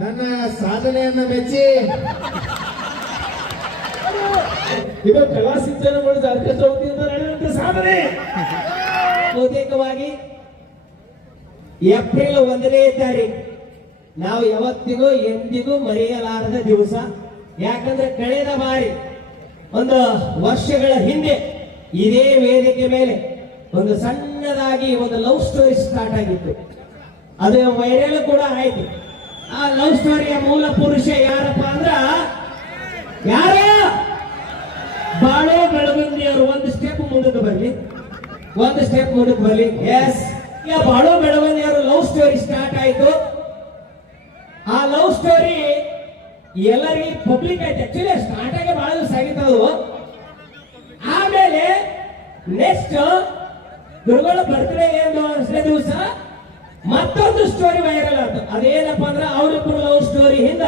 ನನ್ನ ಸಾಧನೆಯನ್ನ ಮೆಚ್ಚಿ. ಇದು ಕಲಾ ಸಿಂಚನ ವತಿಯಿಂದ ಸಾಧನೆ. ಬಹುತೇಕವಾಗಿ ಏಪ್ರಿಲ್ ಒಂದನೇ ತಾರೀಕು ನಾವು ಯಾವತ್ತಿಗೂ ಎಂದಿಗೂ ಮರೆಯಲಾರದ ದಿವಸ. ಯಾಕಂದ್ರೆ ಕಳೆದ ಬಾರಿ ಒಂದು ವರ್ಷಗಳ ಹಿಂದೆ ಇದೇ ವೇದಿಕೆ ಮೇಲೆ ಒಂದು ಸಣ್ಣದಾಗಿ ಒಂದು ಲವ್ ಸ್ಟೋರಿ ಸ್ಟಾರ್ಟ್ ಆಗಿತ್ತು. ಅದು ವೈರಲ್ ಕೂಡ ಆಯ್ತು. ಆ ಲವ್ ಸ್ಟೋರಿಯ ಮೂಲ ಪುರುಷ ಯಾರಪ್ಪ ಅಂದ್ರ? ಯಾರ? ಬಾಳೋ ಬೆಳಗುಂದಿಯವರು ಒಂದು ಸ್ಟೆಪ್ ಮುಂದಕ್ಕೆ ಬರಲಿ. ಒಂದು ಸ್ಟೆಪ್ ಮುಂದಕ್ಕೆ ಬರಲಿ. ಎಸ್ ಈಗ ಬಾಳೋ ಬೆಳಗುಂದಿಯವರು ಲವ್ ಸ್ಟೋರಿ ಸ್ಟಾರ್ಟ್ ಆಯಿತು. ಆ ಲವ್ ಸ್ಟೋರಿ ಎಲ್ಲರಿಗೆ ಪಬ್ಲಿಕ್ ಆಯ್ತು. ಆಕ್ಚುಲಿ ಸ್ಟಾರ್ಟ್ ಆಗಿ ಬಹಳ ದಿವಸ ಆಗಿತ್ತು ಆಮೇಲೆ ನೆಕ್ಸ್ಟ್ ಗುರುಗಳ ಬರ್ತ್ಡೇ ಏನು ದಿವಸ ಮತ್ತೊಂದು ಸ್ಟೋರಿ ವೈರಲ್ ಆಯ್ತು ಅದೇನಪ್ಪ ಅಂದ್ರೆ ಅವರಿಬ್ಬರು ಲವ್ ಸ್ಟೋರಿ ಹಿಂದ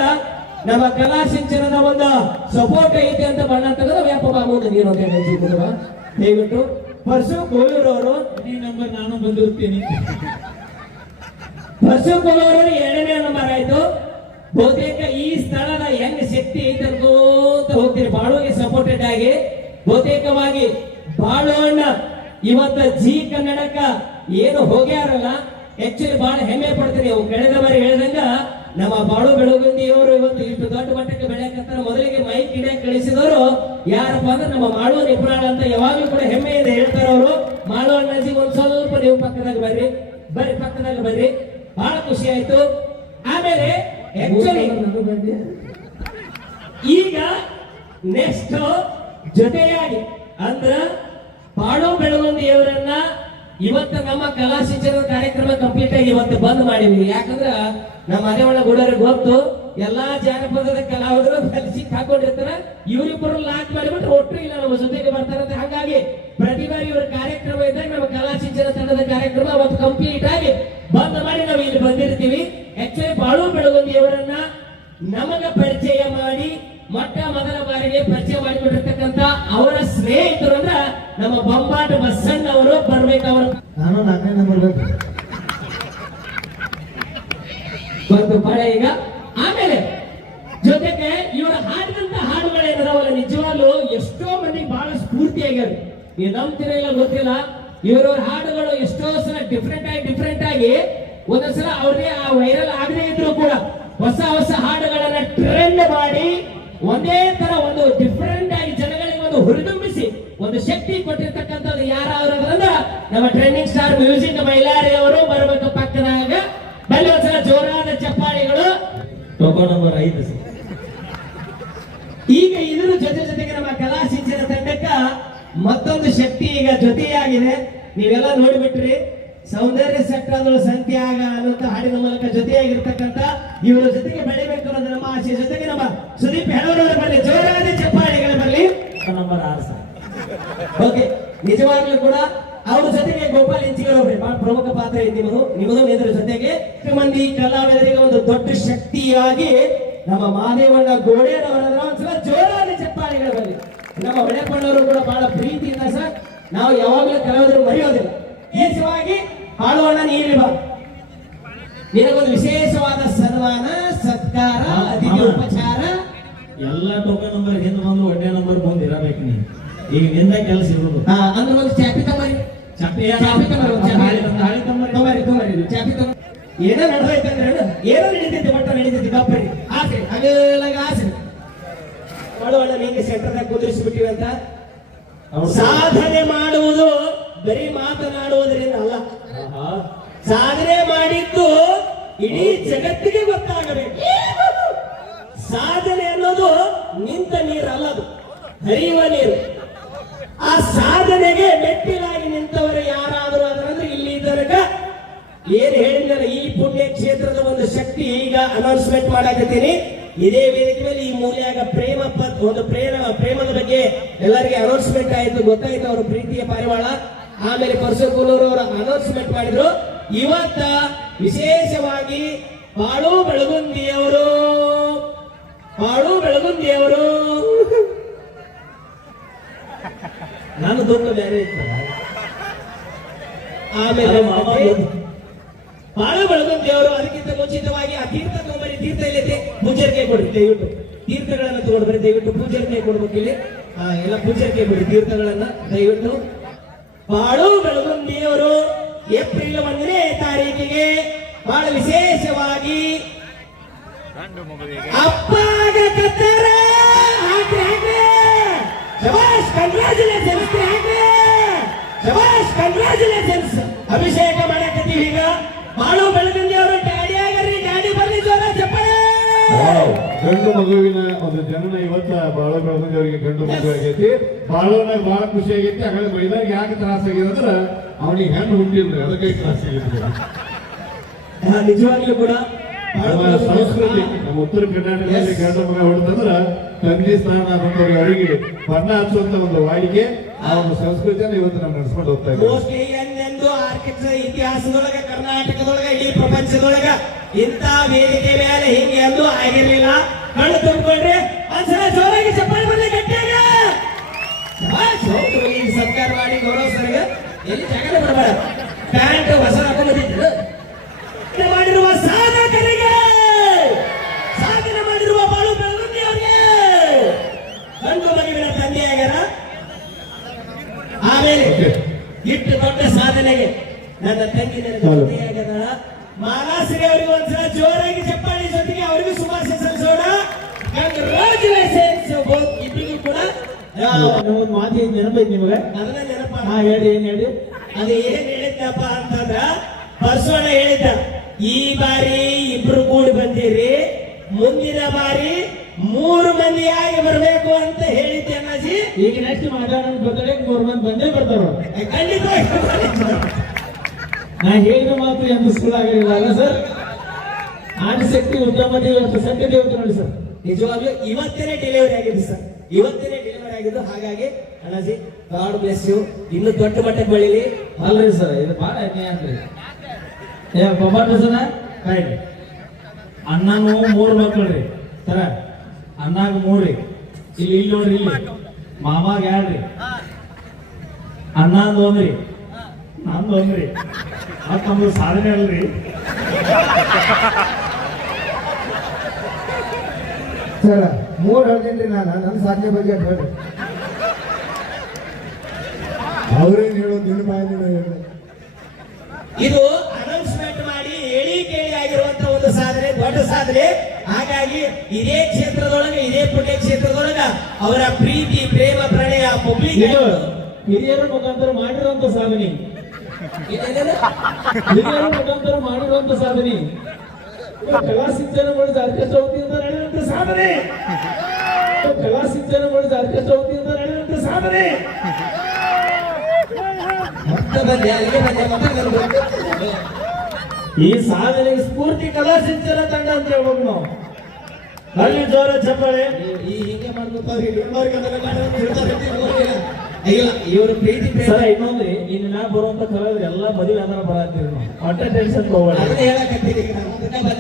ನಮ್ಮ ಕಲಾ ಸಿಂಚನದ ಒಂದು ಸಪೋರ್ಟ್ ಐತೆ ಅಂತ ಬಣ್ಣ ತೆಗೆದು ವ್ಯಾಪಕ ಆಗೋದು ನೀನು ಅಂತ ದಯವಿಟ್ಟು ಪರಶು ಕೋಲೂರವರು ಈ ನಂಬರ್ ನಾನು ಬಂದಿರುತ್ತೇನೆ. ಪರಶು ಕೋಲೂರವರು ಎರಡನೇ ನಂಬರ್ ಆಯ್ತು. ಬಹುತೇಕ ಈ ಸ್ಥಳದ ಹೆಂಗ್ ಶಕ್ತಿ ಐತೆ ಅನ್ಕೋತ ಹೋಗ್ತೀರಿ. ಬಾಳುವಿಗೆ ಸಪೋರ್ಟೆಡ್ ಆಗಿ. ಬಹುತೇಕವಾಗಿ ಬಾಳುವಣ್ಣ ಇವತ್ತ ಜಿ ಕನ್ನಡಕ್ಕ ಏನು ಹೋಗ್ಯಾರಲ್ಲ ಆಕ್ಚುಲಿ ಬಹಳ ಹೆಮ್ಮೆ ಪಡ್ತೀನಿ ಅವು ಕಳೆದ ಬಾರಿ ಹೇಳಿದಂಗ ನಮ್ಮ ಬಾಳು ಬೆಳಗುಂದಿಯವರು ಇವತ್ತು ಇಷ್ಟು ದೊಡ್ಡ ಮಟ್ಟಕ್ಕೆ ಬೆಳೆಯಕತ್ತಾರ. ಮೊದಲಿಗೆ ಮೈಕ್ ಹಿಡಿಯಕ್ ಕಳಿಸಿದವರು ಯಾರಪ್ಪ ಅಂದ್ರೆ ನಮ್ಮ ಮಾಳುವ ನಿಪುಣಾಳ ಅಂತ ಯಾವಾಗ್ಲೂ ಕೂಡ ಹೆಮ್ಮೆಯಿಂದ ಹೇಳ್ತಾರ ಅವರು. ಮಾಳುವ ಒಂದ್ ಸ್ವಲ್ಪ ನೀವು ಪಕ್ಕದಾಗ ಬರ್ರಿ. ಬರ್ರಿ, ಪಕ್ಕದಾಗ ಬರ್ರಿ. ಬಹಳ ಖುಷಿ ಆಯ್ತು. ಆಮೇಲೆ ಈಗ ನೆಕ್ಸ್ಟ್ ಜೊತೆಯಾಗಿ ಅಂದ್ರ ಬಾಳು ಬೆಳಗುಂದಿಯವರನ್ನ ಇವತ್ತು ನಮ್ಮ ಕಲಾ ಶಿಕ್ಷಣ ಕಾರ್ಯಕ್ರಮ ಕಂಪ್ಲೀಟ್ ಆಗಿ ಇವತ್ತು ಬಂದ್ ಮಾಡಿದ್ವಿ. ಯಾಕಂದ್ರ ನಮ್ಮ ಮನೆಯೊಳ ಗುಡೋರಿಗೆ ಗೊತ್ತು, ಎಲ್ಲಾ ಜಾನಪದದ ಕಲಾವಿದರು ಕಲಿಸಿ ಹಾಕೊಂಡಿರ್ತಾರ ಇವರಿಬ್ಬರು ಲಾಂಚ್ ಮಾಡಿಬಿಟ್ರೆ ಒಟ್ಟು ಇಲ್ಲ, ನಮ್ಮ ಜೊತೆಗೆ ಬರ್ತಾರಂತೆ ಹಾಗಾಗಿ ಪ್ರತಿ ಬಾರಿ ಇವರ ಕಾರ್ಯಕ್ರಮ ಇದ್ದಾಗ ನಮ್ಮ ಕಲಾ ಶಿಕ್ಷಣ ತಂಡದ ಕಾರ್ಯಕ್ರಮ ಅವತ್ತು ಕಂಪ್ಲೀಟ್ ಆಗಿ ಬಂದ್ ಮಾಡಿ ನಾವು ಇಲ್ಲಿ ಬಂದಿರ್ತೀವಿ. ಆಕ್ಚುಲಿ ಬಾಳು ಬೆಳಗುಂದಿಯವರನ್ನ ನಮಗ ಪರಿಚಯ ಮಾಡಿ, ಮೊಟ್ಟ ಮೊದಲ ಬಾರಿಗೆ ಪರಿಚಯ ಮಾಡಿಕೊಟ್ಟಿರ್ತಕ್ಕಂತ ಅವರ ಸ್ನೇಹಿತರು ಅಂದ್ರ ನಮ್ಮ ಬೊಂಬಾಟ ಬಸಣ್ಣ ಅವರು ಬರ್ಬೇಕವರು. ನಾನು ನಾಲ್ಕನೇ ನಂಬರ್ ಒಂದು ಬಹಳ ಈಗ. ಆಮೇಲೆ ಜೊತೆಗೆ ಇವರ ಹಾಡಿದಂತ ಹಾಡುಗಳೇನದಾವಲ್ಲ ನಿಜವಾಗ್ಲು ಎಷ್ಟೋ ಮಂದಿಗೆ ಬಹಳ ಸ್ಫೂರ್ತಿ ಆಗ್ಯಾವ ನೀವು ನಂಬ್ತೀರ ಇಲ್ಲ ಗೊತ್ತಿಲ್ಲ ಇವರ ಹಾಡುಗಳು ಎಷ್ಟೋ ಸಲ ಡಿಫ್ರೆಂಟ್ ಆಗಿ ಡಿಫ್ರೆಂಟ್ ಆಗಿ ಒಂದೊಂದ್ಸಲ ಅವ್ರಿಗೆ ಆ ವೈರಲ್ ಆಗದೇ ಇದ್ರು ಕೂಡ ಹೊಸ ಹೊಸ ಹಾಡುಗಳನ್ನ ಟ್ರೆಂಡ್ ಮಾಡಿ ಒಂದೇ ತರ ಒಂದು ಡಿಫ್ರೆಂಟ್ ಆಗಿ ಜನಗಳಿಗೆ ಒಂದು ಹುರಿದುಂಬಿಸಿ ಒಂದು ಶಕ್ತಿ ಕೊಟ್ಟಿರ್ತಕ್ಕಂಥದ್ದು ಯಾರು ಅಂದ್ರೆ ನಮ್ಮ ಟ್ರೈನಿಂಗ್ ಸ್ಟಾರ್ ಮ್ಯೂಸಿಕ್ ಮೈಲಾರಿ ಅವರು ಬರಬೇಕು ಪಕ್ಕದಾಗ. ಬಲ್ಲಿ ಒಂದ್ಸಲ ಜೋರಾದ ಚಪ್ಪಾಳಿಗಳು. ನಂಬರ್ ಐದು ಈಗ ಇದರ ಜೊತೆ ಜೊತೆಗೆ ನಮ್ಮ ಕಲಾ ಸಿಂಚನ ತಂಡಕ್ಕ ಮತ್ತೊಂದು ಶಕ್ತಿ ಈಗ ಜೊತೆಯಾಗಿದೆ. ನೀವೆಲ್ಲ ನೋಡಿಬಿಟ್ರಿ ಸೌಂದರ್ಯ ಸೆಕ್ಟರ್ಗಳು ಸಂತ್ಯಾಗ ಅನ್ನುವಂತ ಹಾಡಿನ ಮೂಲಕ ಜೊತೆಯಾಗಿರ್ತಕ್ಕಂಥ ಇವರ ಜೊತೆಗೆ ಬೆಳಿಬೇಕು ಅನ್ನೋದು ನಮ್ಮ ಆಸೆ ಜೊತೆಗೆ ನಮ್ಮ ಸುದೀಪ್ ಹೆಣವರವರ ಬರಲಿ ಜೋರಾದ ಚಪ್ಪಾಳಿಗಳ ಬರಲಿ ನಂಬರ್ ಆರು ಸರ್ ಓಕೆ ಕೂಡ ಅವ್ರ ಜೊತೆಗೆ ಗೋಪಾಲ್ ಇಂಚಿಗರವ್ರೆ ಬಹಳ ಪ್ರಮುಖ ಪಾತ್ರ ಇದೆ ನಿಮಗೂ ನಿಮ್ಮದು ಇದರ ಜೊತೆಗೆ ಮಂದಿ ಕಲಾವಿದರಿಗೆ ಒಂದು ದೊಡ್ಡ ಶಕ್ತಿಯಾಗಿ ನಮ್ಮ ಮಾದೇವಣ್ಣ ಗೋಡೆಯವರ ಒಂದ್ಸಲ ಜೋರಾಗಿ ಚಪ್ಪಾಳಿಗಳು ಬಂದಿದೆ ನಮ್ಮ ಹೊಳೆಕೊಂಡವರು ಕೂಡ ಬಹಳ ಪ್ರೀತಿಯಿಂದ ಸರ್ ನಾವು ಯಾವಾಗಲೂ ಕಲಾವಿದರು ಮರೆಯೋದಿಲ್ಲ. ವಿಶೇಷವಾಗಿ ಹಾಳುವಣ್ಣ ನೀರಿ ಬಾ. ನಿನಗೊಂದು ವಿಶೇಷವಾದ ಸನ್ಮಾನ ಸತ್ಕಾರ ಅತಿಥಿ ಉಪಚಾರ. ಎಲ್ಲ ಟೋಕನ್ ನಂಬರ್ ಹಿಂದೆ ಬಂದು ಒಡ್ಡೆ ನಂಬರ್ ಬಂದಿರಬೇಕು ನೀವು ನೀನು. ಈಗ ನಿಂದ ಕೆಲಸ ಇರೋದು. ಅಂದ್ರೆ ಒಂದು ಚಾಪಿ ತಮ್ಮರಿ ಚಾಪಿ ಚಾಪಿ ತಮ್ಮರಿ ಒಂದು ಹಾಳಿ ಹಾಳಿ ಚಾಪಿ ತಮ್ಮ ಏನೋ ನಡೆದೈತಂದ್ರೆ ಹೇಳು. ಏನೋ ನಡೀತೈತಿ ಮಟ್ಟ ನಡೀತೈತಿ ಗಪ್ಪರಿ ಆಸೆ ಅಗಲಾಗ ಆಸೆ ಒಳ್ಳೆ ಒಳ್ಳೆ ನಿಂಗೆ ಸೆಂಟರ್ದಾಗ ಕುದುರಿಸ್ಬಿಟ್ಟಿವಿ ಅಂತ? ಸಾಧನೆ ಮಾಡುವುದು ಬರೀ ಮಾತನಾಡುವುದರಿಂದ ಅಲ್ಲ. ಸಾಧನೆ ಮಾಡಿದ್ದು ಇಡೀ ಜಗತ್ತಿಗೆ ಗೊತ್ತಾಗಬೇಕು. ಸಾಧನೆ ಅನ್ನೋದು ನಿಂತ ನೀರು ಅಲ್ಲದು ಹರಿಯುವ ನೀರು. ಆ ಸಾಧನೆಗೆ ಮೆಟ್ಟಿಲಾಗಿ ನಿಂತವರು ಯಾರಾದರೂ ಅದರಂದ್ರೆ ಇಲ್ಲಿ ತನಕ ಏನ್ ಹೇಳಿದ್ನಲ್ಲ, ಈ ಪುಣ್ಯ ಕ್ಷೇತ್ರದ ಒಂದು ಶಕ್ತಿ ಈಗ ಅನೌನ್ಸ್ಮೆಂಟ್ ಮಾಡಾಕತ್ತೀನಿ. ಇದೇ ವೇದಿಕೆ ಈ ಮೂಲೆಯಾಗ ಪ್ರೇಮ ಒಂದು ಪ್ರೇಮ ಪ್ರೇಮದ ಬಗ್ಗೆ ಎಲ್ಲರಿಗೆ ಅನೌನ್ಸ್ಮೆಂಟ್ ಆಯ್ತು, ಗೊತ್ತಾಯ್ತು ಅವರು ಪ್ರೀತಿಯ ಪಾರಿವಾಳ. ಆಮೇಲೆ ಪರಶುಕೂಲೂರು ಅವರು ಅನೌನ್ಸ್ಮೆಂಟ್ ಮಾಡಿದ್ರು. ಇವತ್ತ ವಿಶೇಷವಾಗಿ ಬಾಳು ಬೆಳಗುಂದಿಯವರು ಬಾಳು ಬೆಳಗುಂದಿಯವರು ದುಃಖ ಬೇರೆ ಆಮೇಲೆ ಬಾಳ ಬೆಳಗುಂ ದೇವರು ಅದಕ್ಕಿಂತ ಮುಂಚಿತವಾಗಿ ಆ ತೀರ್ಥ ತಗೊಂಬರಿ ತೀರ್ಥ ಇಲ್ಲೈತೆ ಪೂಜಾರಿಕೆ ಕೊಡಿ ದಯವಿಟ್ಟು. ತೀರ್ಥಗಳನ್ನ ತಗೊಂಡ್ಬರಿ ದಯವಿಟ್ಟು ಪೂಜಾರಿಕೆ ಕೊಡ್ಬೇಕು ಇಲ್ಲಿ. ಆ, ಎಲ್ಲ ಪೂಜರ್ಕೆ ಬಿಡಿ ತೀರ್ಥಗಳನ್ನ ದಯವಿಟ್ಟು. ಬಾಳು ಬೆಳಗುಂ ದೇವರು ಏಪ್ರಿಲ್ ಒಂದನೇ ತಾರೀಕಿಗೆ ಬಹಳ ವಿಶೇಷವಾಗಿ ಅಪ್ಪಾಗ ಕತ್ತಾರ ಹಾಕ್ರಿ ಹಾಕ್ರಿ ಶಬಾಷ್ ಕಂಗ್ರಾಚುಲೇಷನ್ಸ್ ಶಬಾಷ್ ಕಂಗ್ರಾಚುಲೇಷನ್ಸ್ ಅಭಿಷೇಕ ಮಾಡಕತ್ತೀವಿ ಈಗ. ಬಾಳು ಬೆಳಗಂದಿ ಅವರು ಡ್ಯಾಡಿ ಆಗರಿ ಡ್ಯಾಡಿ ಬರ್ಲಿ ಜೋರ ಚಪ್ಪಾಳೆ. ಗಂಡು ಮಗುವಿನ ಒಂದು ಜನನ ಇವತ್ತ ಬಾಳ ಬೆಳಗುಂದಿಯವರಿಗೆ ಗಂಡು ಮಗು ಆಗೈತಿ. ಬಾಳೋನಾಗ ಬಹಳ ಖುಷಿ ಆಗೈತಿ. ಹಾಗಾದ್ರೆ ಮೈದಾಗ ಯಾಕೆ ತ್ರಾಸ ಆಗಿದೆ ಅಂದ್ರೆ ಅವನಿಗೆ ಹೆಣ್ಣು ಹುಟ್ಟಿಲ್ರಿ ಅದಕ್ಕೆ ತ್ರಾಸ ಆಗೈತಿ ಆ, ನಿಜವಾಗ್ಲೂ ಕೂಡ. ಸಂಸ್ಕೃತಿ ನಮ್ಮ ಉತ್ತರ ಕರ್ನಾಟಕದಲ್ಲಿ ಗಂಡು ಮಗ ಹೊಡೆದಂದ್ರ ತಂದೆ ಸ್ನಾನ ಬಂದವ್ರಿಗೆ ಅವರಿಗೆ ಬಣ್ಣ ಹಚ್ಚುವಂತ ಒಂದು ವಾಡಿಕೆ, ಆ ಒಂದು ಸಂಸ್ಕೃತಿಯನ್ನು ಇವತ್ತು ನಾವು ನಡೆಸ್ಕೊಂಡು ಹೋಗ್ತಾ ಇದ್ದೀವಿ. ಮೋಸ್ಟ್ಲಿ ಎಂದೆಂದು ಆರ್ಕಿಟೆಕ್ಚರ್ ಇತಿಹಾಸದೊಳಗ, ಕರ್ನಾಟಕದೊಳಗ ಇಡೀ ಪ್ರಪಂಚದೊಳಗ ಇಂಥ ವೇದಿಕೆ ಮೇಲೆ ಹಿಂಗೆ ಎಂದು ಆಗಿರಲಿಲ್ಲ. ಕಣ್ಣು ತುಂಬಿಕೊಂಡ್ರೆ ಒಂದ್ಸಲ ಜೋರಾಗಿ ಚಪ್ಪಾಳೆ ಗಟ್ಟಿ ಗಟ್ಟಿಯಾಗ. ಸತ್ಕಾರ ಮಾಡಿ ಗೌರವ ಸರ್ಗ. ಎಲ್ಲಿ ಜಗಳ ಬರಬೇಡ. ಪ್ಯಾಂಟ್ ಹೊಸ ಹಾಕೊಂಡು ಮಾಡಿರುವ ಸಾಧಕರಿಗೆ ಒಂದು ಮಾತಿ ನೆನಪೈತಿ ನಿಮಗೆ? ಅದನ್ನ ನೆನಪ ಹಾ ಹೇಳಿ ಏನ್ ಹೇಳಿ ಅದು ಏನ್ ಹೇಳಿದ್ದಪ್ಪ ಅಂತಂದ್ರ ಪರಸೋಣ ಹೇಳಿದ್ದ ಈ ಬಾರಿ ಇಬ್ರು ಕೂಡಿ ಬಂದಿರಿ ಮುಂದಿನ ಬಾರಿ ಮೂರು ಮಂದಿಯಾಗಿ ಬರಬೇಕು ಅಂತ ಹೇಳಿದ್ದೆ ಅಣ್ಣಾಜಿ. ಈಗ ನೆಕ್ಸ್ಟ್ ಮಾತಾಡೋಣ ಬರ್ತಾರೆ ಮೂರು ಮಂದಿ ಬಂದೇ ಬರ್ತಾರ ಖಂಡಿತ ನಾ ಹೇಳಿದ ಮಾತು ಎಂದು ಸುಳ್ಳಾಗಿರಲಿಲ್ಲ ಅಲ್ಲ ಸರ್? ಆದಿಶಕ್ತಿ ಉತ್ತಮ ದೇವತೆ ಸತ್ಯ ದೇವತೆ ನೋಡಿ ಸರ್. ನಿಜವಾಗ್ಲೂ ಇವತ್ತೇನೆ ಡೆಲಿವರಿ ಆಗಿದೆ ಸರ್. ಇವತ್ತೇನೆ ಡೆಲಿವರಿ ಆಗಿದ್ದು ಹಾಗಾಗಿ ಅಣ್ಣಾಜಿ ಗಾಡ್ ಬ್ಲೆಸ್ ಯು ಇನ್ನು ದೊಡ್ಡ ಮಟ್ಟಕ್ಕೆ ಬೆಳೀಲಿ. ಅಲ್ರಿ ಸರ್ ಇದು ಬಹಳ ಅನ್ಯಾಯ ಅನ್ರಿ ಏ ಬೊಬ್ಬಾಟ ಸನ ರೈಟ್ ಅಣ್ಣನು ಮೂರು ಮಕ್ಕಳ್ರಿ. ಸರ ಅಣ್ಣಾಗ ಮೂರ್ರಿ. ಇಲ್ಲಿ ಇಲ್ಲಿ ನೋಡ್ರಿ ಇಲ್ಲಿ. ಮಾಮಾಗ ಯಾಡ್ರಿ ಅಣ್ಣಂದು ಒಂದ್ರಿ. ನಂದು ಒಂದ್ರಿ. ಮತ್ತೊಂದು ನಮ್ದು ಸಾಧನೆ ಅಲ್ರಿ. ಸರ್ ಮೂರ್ ಹೇಳ್ತೀನಿ ನಾನು ನನ್ನ ಸಾಧನೆ ಬಗ್ಗೆ ಹೇಳಿ ಅವ್ರೇನ್ ಹೇಳೋದು ನಿನ್ನ ಹೇಳಿ ಇದು ಅನೌನ್ಸ್ಮೆಂಟ್ ಮಾಡಿ ಹೇಳಿ ಕೇಳಿ ಆಗಿರುವಂತ ಒಂದು ಸಾಧನೆ ದೊಡ್ಡ ಸಾಧನೆ. ಹಾಗಾಗಿ ಇದೇ ಕ್ಷೇತ್ರದೊಳಗೆ ಇದೇ ಪುಣ್ಯ ಕ್ಷೇತ್ರದೊಳಗ ಅವರ ಪ್ರೀತಿ ಪ್ರೇಮ ಪ್ರಣಯ ಪಬ್ಲಿಕ್ ಹಿರಿಯರ ಮುಖಾಂತರ ಮಾಡಿರುವಂತ ಸಾಧನೆ. ಹಿರಿಯರ ಮುಖಾಂತರ ಮಾಡಿರುವಂತ ಸಾಧನೆ. ಇದು ಕಲಾ ಸಿಂಚನ ಮಾಡಿದ ಆರ್ಕೆಸ್ಟ್ರಾ ವತಿಯಿಂದ ನಡೆಯುವಂತ ಸಾಧನೆ. ಇದು ಕಲಾ ಸಿಂಚನ ಮಾಡಿದ ಆರ್ಕೆಸ್ಟ್ರಾ ವತಿಯಿಂದ ನಡೆಯುವಂತ ಸಾಧನೆ. ಈ ಸಾಧನೆಗೆ ಸ್ಫೂರ್ತಿ ಕಲಾ ಸಿಂಚನ ತಂಡ ಅಂತ ಹೇಳ್ಬೋದು ನಾವು. ಅಲ್ಲಿ ಜೋರ ಚಪ್ಪಳೆ. ಈ ಹಿಂಗೆ ಮಾಡ್ಬೇಕು. ಇಲ್ಲ ಇವರು ಪ್ರೀತಿ ಸರ್ ಇನ್ನೊಂದ್ರಿ ಇನ್ನು ನಾ ಬರುವಂತ ಕಲಾವಿದ್ರು ಎಲ್ಲಾ ಮದುವೆ ಅದನ್ನ ಬರತ್ತೀವಿ ನಾವು. ಒಟ್ಟ ಟೆನ್ಷನ್ ತಗೋಬೇಡ ಅದನ್ನ ಹೇಳಕತ್ತೀನಿ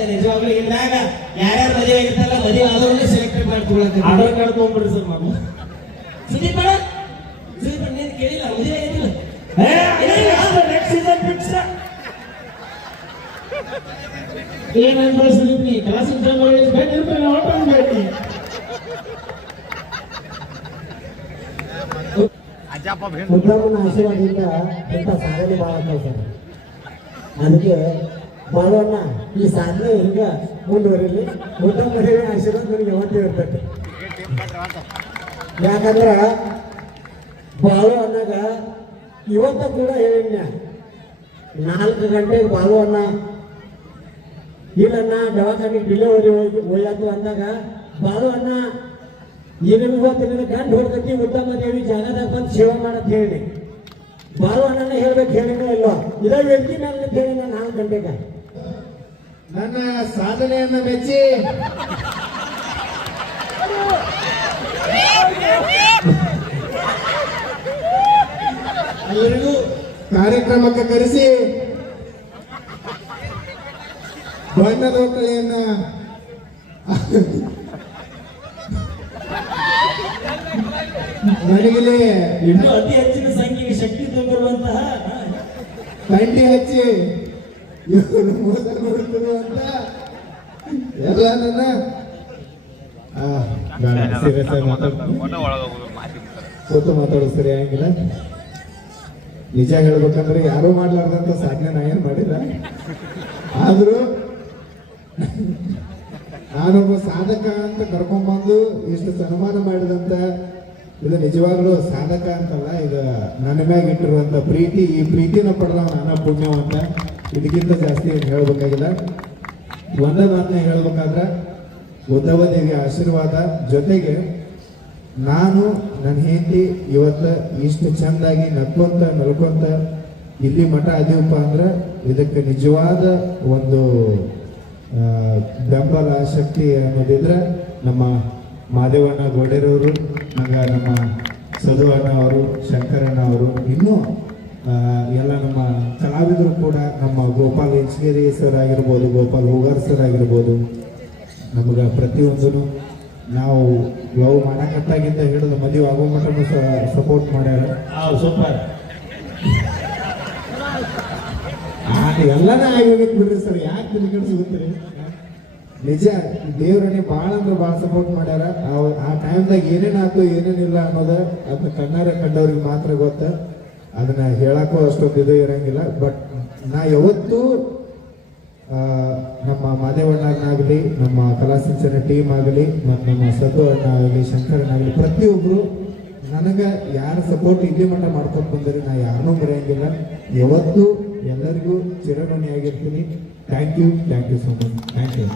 ಈಗ ನಾನು ಮುಂದಕ್ಕೆ ಬಂದೆ ನಿಜವಾಗ್ಲೂ ಇಲ್ಲಾಗ ಯಾರ್ಯಾರು ಮದುವೆ ಆಗಿರ್ತಾರಲ್ಲ ಮದುವೆ ಆದವ್ರನ್ನೇ ಸೆಲೆಕ್ಟ್ ಮಾಡ್ಕೊಳಕ್ಕೆ ಆಧಾರ್ ಕಾರ್ಡ್ ತಗೊಂಡ್ಬಿಡ್ರಿ ಸರ್ ನಾವು ಸುದೀಪ್ ಅಣ್ಣ ಸುದೀಪ್ ಅಣ್ಣ ನೀನು ಕೇಳಿಲ್ಲ ಮದುವೆ ಆಗಿಲ್ಲ ನೆಕ್ಸ್ಟ್ ಸೀಸನ್ ಫಿಕ್ಸ್ ಏನ್ ಅನ್ಭವಿಸಿದ್ವಿ ನೀ ಕ್ಲಾಸಿನ ಜನ ಬೇಕಿರ್ತಾನೆ ಹೊರಟು ಬೇಡಿ ಉತ್ತಮನ ಆಶೀರ್ವಾದದಿಂದ ಇಂಥ ಸಾಧನೆ ಭಾಳ ಆಗ್ತಾವ ಸರ್ ಅದಕ್ಕೆ ಬಾಳೋಣ ಈ ಸಾಧನೆ ಹಿಂಗ ಮುಂದುವರಿಲಿ? ದೇವಿ ಆಶೀರ್ವಾದ ನನಗೆ ಯಾವತ್ತೂ ಇರ್ತೈತೆ. ಯಾಕಂದ್ರ ಬಾಳು ಅನ್ನಾಗ ಇವತ್ತ ಕೂಡ ಹೇಳಿದ್ನ. ನಾಲ್ಕು ಗಂಟೆಗೆ ಬಾಳು ಅನ್ನ. ಇಲ್ಲನ್ನ ದವಾಖಾನೆ ಡಿಲಿವರಿ ಹೋಯ್ತು ಅಂದಾಗ ಬಾಳು ಅನ್ನ ಏನೇನು ಗೊತ್ತು ನಿನಗೆ ಗಂಡು ಹೊಡ್ತೈತಿ ಉತ್ತಮ ದೇವಿ ಜಾಗದಾಗ ಬಂದು ಸೇವೆ ಮಾಡತ್ ಹೇಳಿ ಬಾಳು ಅಣ್ಣನ ಹೇಳ್ಬೇಕು ಹೇಳಿನೋ ಇಲ್ವಾ ಇದೇ ವೇದಿಕೆ ಮೇಲೆ ಹೇಳಿ ನಾನು ನಾಲ್ಕು ಗಂಟೆಗೆ. ನನ್ನ ಸಾಧನೆಯನ್ನ ಮೆಚ್ಚಿ. ಎಲ್ಲರಿಗೂ ಕಾರ್ಯಕ್ರಮಕ್ಕೆ ಕರೆಸಿ ಬಣ್ಣದ ಒಕ್ಕಳೆಯನ್ನ ನನಗಿಲ್ಲಿ ಇನ್ನು ಅತಿ ಹೆಚ್ಚಿನ ಸಂಖ್ಯೆಗೆ ಶಕ್ತಿ ತುಂಬಿರುವಂತಹ ಕಂಟಿ ಹಚ್ಚಿ ಮೋಸ ಅಂತ ಎಲ್ಲ ನನ್ನ ಸೀರಿಯಸ್ ಆಗಿ ಮಾತಾಡ್ತೀನಿ ಕೂತು ಮಾತಾಡೋದು ಸರಿ ಆಗಿಲ್ಲ. ನಿಜ ಹೇಳ್ಬೇಕಂದ್ರೆ ಯಾರು ಮಾಡ್ಲಾರ್ದಂತ ಸಾಧನೆ ನಾ ಏನ್ ಮಾಡಿಲ್ಲ. ಆದ್ರೂ ನಾನೊಬ್ಬ ಸಾಧಕ ಅಂತ ಕರ್ಕೊಂಡ್ಬಂದು ಇಷ್ಟು ಸನ್ಮಾನ ಮಾಡಿದಂತ ಇದು ನಿಜವಾಗ್ಲೂ ಸಾಧಕ ಅಂತಲ್ಲ ಇದು ನನ್ನ ಮ್ಯಾಗ ಇಟ್ಟಿರುವಂತ ಪ್ರೀತಿ ಈ ಪ್ರೀತಿನ ಪಡೆದ ನಾನ ಪುಣ್ಯವಂತ. ಇದಕ್ಕಿಂತ ಜಾಸ್ತಿ ಏನು ಹೇಳಬೇಕಾಗಿಲ್ಲ. ಒಂದೇ ಹೇಳಬೇಕಾದ್ರೆ ದೇವಿಯ ಆಶೀರ್ವಾದ. ಜೊತೆಗೆ ನಾನು ನನ್ನ ಹೆಂಡತಿ ಇವತ್ತು ಇಷ್ಟು ಚೆಂದಾಗಿ ನಕ್ಕೊಂತ ನಲ್ಕೊಂತ ಇಲ್ಲಿ ಮಠ ಅದೀವಪ್ಪ ಅಂದ್ರೆ ಇದಕ್ಕೆ ನಿಜವಾದ ಒಂದು ಬೆಂಬಲ, ಶಕ್ತಿ ಅನ್ನೋದಿದ್ರೆ ನಮ್ಮ ಮಾದೇವಣ್ಣ ಗೋಡೆರವರು ಹಂಗ ನಮ್ಮ ಸದುವಣ್ಣ ಅವರು ಶಂಕರಣ್ಣ ಅವರು, ಇನ್ನೂ ಎಲ್ಲ ನಮ್ಮ ಕಲಾವಿದರು ಕೂಡ ನಮ್ಮ ಗೋಪಾಲ್ ಇಂಜಿನಿಯರಿ ಸರ್ ಆಗಿರ್ಬೋದು ಗೋಪಾಲ್ ಹೂಗಾರ್ ಸರ್ ಆಗಿರ್ಬೋದು ನಮ್ಗೆ ಪ್ರತಿಯೊಂದೂ ನಾವು ಲವ್ ಮಾಡಕತ್ತಾಗಿಂದ ಹಿಡಿದು ಮದುವೆ ಆಗೋ ಮಟ್ಟನು ಸಪೋರ್ಟ್ ಮಾಡ್ಯಾರ. ಸೂಪರ್ ಆ, ಎಲ್ಲಾನ ಆಗಿರ್ಬೇಕು ಬಿಡ್ರಿ ಸರ್ ಯಾಕೆ ತಿಳ್ಕೊಂಡು ಸಿಗುತ್ತೆ ನಿಜ ದೇವ್ರನ್ನೇ ಭಾಳ ಅಂದ್ರೆ ಭಾಳ ಸಪೋರ್ಟ್ ಮಾಡ್ಯಾರ. ಆ- ಟೈಮ್ದಾಗ ಟೈಮ್ದಾಗ ಏನೇನಾಯ್ತು ಏನೇನಿಲ್ಲ ಅನ್ನೋದ ಅದನ್ನ ಕಣ್ಣಾರೆ ಕಂಡವ್ರಿಗೆ ಮಾತ್ರ ಗೊತ್ತ. ಅದನ್ನ ಹೇಳಕ್ಕೂ ಅಷ್ಟೊಂದು ಇದು ಇರಂಗಿಲ್ಲ. ಬಟ್ ನಾ ಯಾವತ್ತೂ ನಮ್ಮ ಮಾದೇವಣ್ಣನಾಗಲಿ ನಮ್ಮ ಕಲಾಸಿಂಚನ ಟೀಮ್ ಆಗಲಿ ನಮ್ಮ ಸತು ಅಣ್ಣ ಆಗಲಿ ಶಂಕರಣ್ಣ ಆಗಲಿ ಪ್ರತಿಯೊಬ್ಬರು ನನಗೆ ಯಾರ ಸಪೋರ್ಟ್ ಇಲ್ಲಿ ಮಟ್ಟ ಮಾಡ್ಕೊಂಡು ಬಂದರೆ ನಾ ಯಾರನ್ನೂ ಮರೆಯಂಗಿಲ್ಲ ಯಾವತ್ತೂ ಎಲ್ಲರಿಗೂ ಚಿರಋಣಿಯಾಗಿರ್ತೀನಿ. Thank you thank you so much thank you